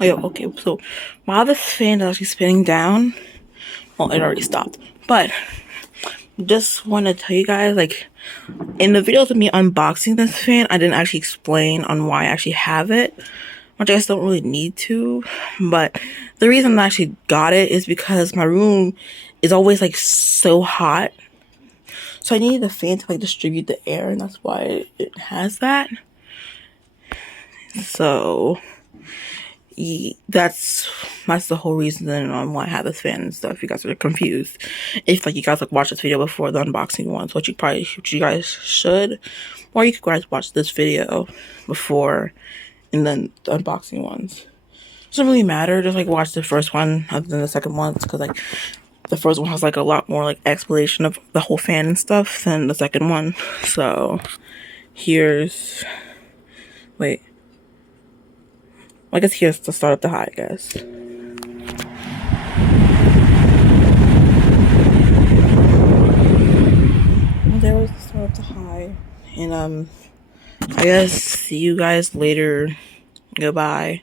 Oh, yeah, okay, so while this fan is actually spinning down, well, it already stopped, but just want to tell you guys, like, in the videos of me unboxing this fan, I didn't actually explain on why I actually have it, which I guess don't really need to, but the reason I actually got it is because my room is always, like, so hot, so I needed the fan to, like, distribute the air, and that's why it has that. So that's the whole reason on why I have this fan and stuff. You guys are confused. If like you guys like watched this video before the unboxing ones, which you guys should, or you could guys watch this video before and then the unboxing ones. Doesn't really matter. Just like watch the first one other than the second one, because like the first one has like a lot more like explanation of the whole fan and stuff than the second one. So here's wait. I guess here's the start of the high, I guess. There was the start of the high. And I guess see you guys later. Goodbye.